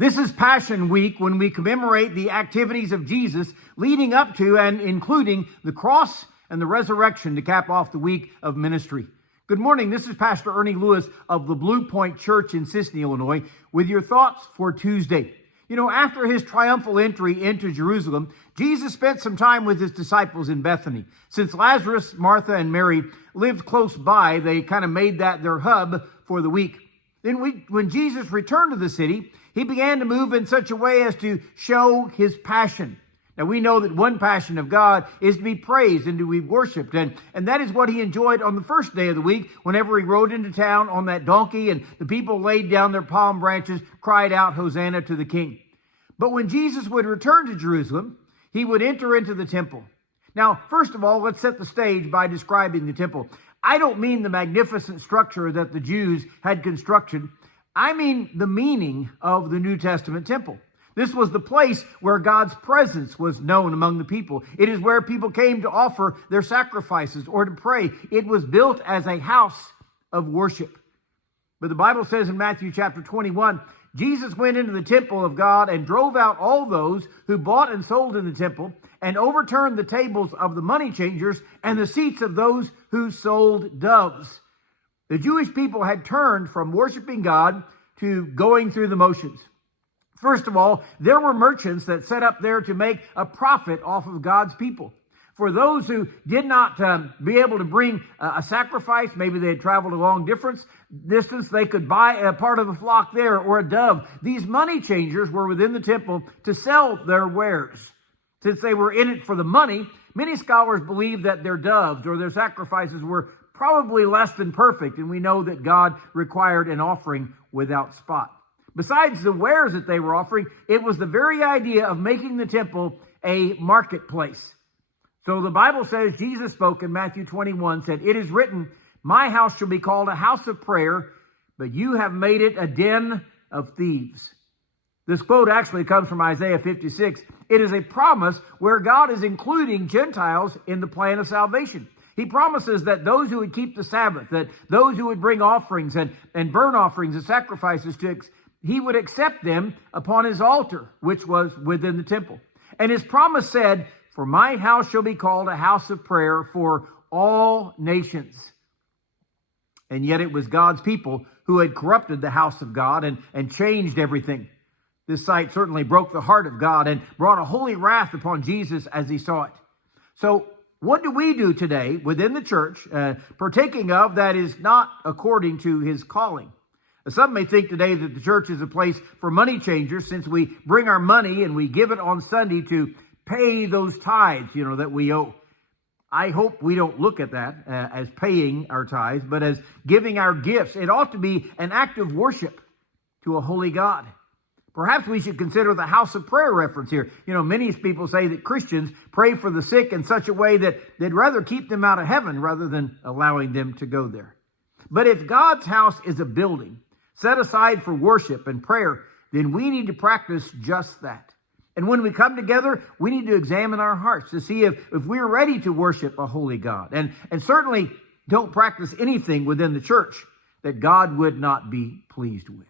This is Passion Week, when we commemorate the activities of Jesus leading up to and including the cross and the resurrection to cap off the week of ministry. Good morning. This is Pastor Ernie Lewis of the Blue Point Church in Sisseton, Illinois, with your thoughts for Tuesday. You know, after his triumphal entry into Jerusalem, Jesus spent some time with his disciples in Bethany. Since Lazarus, Martha, and Mary lived close by, they kind of made that their hub for the week. Then when Jesus returned to the city, he began to move in such a way as to show his passion. Now, we know that one passion of God is to be praised and to be worshiped. And that is what he enjoyed on the first day of the week, whenever he rode into town on that donkey and the people laid down their palm branches, cried out, "Hosanna to the King." But when Jesus would return to Jerusalem, he would enter into the temple. Now, first of all, let's set the stage by describing the temple. I don't mean the magnificent structure that the Jews had constructed. I mean the meaning of the New Testament temple. This was the place where God's presence was known among the people. It is where people came to offer their sacrifices or to pray. It was built as a house of worship. But the Bible says in Matthew chapter 21, Jesus went into the temple of God and drove out all those who bought and sold in the temple, and overturned the tables of the money changers and the seats of those who sold doves. The Jewish people had turned from worshiping God to going through the motions. First of all, there were merchants that set up there to make a profit off of God's people. For those who did not be able to bring a sacrifice, maybe they had traveled a long distance, they could buy a part of a flock there or a dove. These money changers were within the temple to sell their wares. Since they were in it for the money, many scholars believe that their doves or their sacrifices were probably less than perfect, and we know that God required an offering without spot. Besides the wares that they were offering, it was the very idea of making the temple a marketplace. So the Bible says, Jesus spoke in Matthew 21, said, "It is written, my house shall be called a house of prayer, but you have made it a den of thieves." This quote actually comes from Isaiah 56. It is a promise where God is including Gentiles in the plan of salvation. He promises that those who would keep the Sabbath, that those who would bring offerings and burn offerings and sacrifices, he would accept them upon his altar, which was within the temple. And his promise said, "For my house shall be called a house of prayer for all nations." And yet it was God's people who had corrupted the house of God and changed everything. This sight certainly broke the heart of God and brought a holy wrath upon Jesus as he saw it. So what do we do today within the church, partaking of that is not according to his calling? Some may think today that the church is a place for money changers, since we bring our money and we give it on Sunday to pay those tithes, that we owe. I hope we don't look at that as paying our tithes, but as giving our gifts. It ought to be an act of worship to a holy God. Perhaps we should consider the house of prayer reference here. Many people say that Christians pray for the sick in such a way that they'd rather keep them out of heaven rather than allowing them to go there. But if God's house is a building set aside for worship and prayer, then we need to practice just that. And when we come together, we need to examine our hearts to see if we're ready to worship a holy God. And certainly don't practice anything within the church that God would not be pleased with.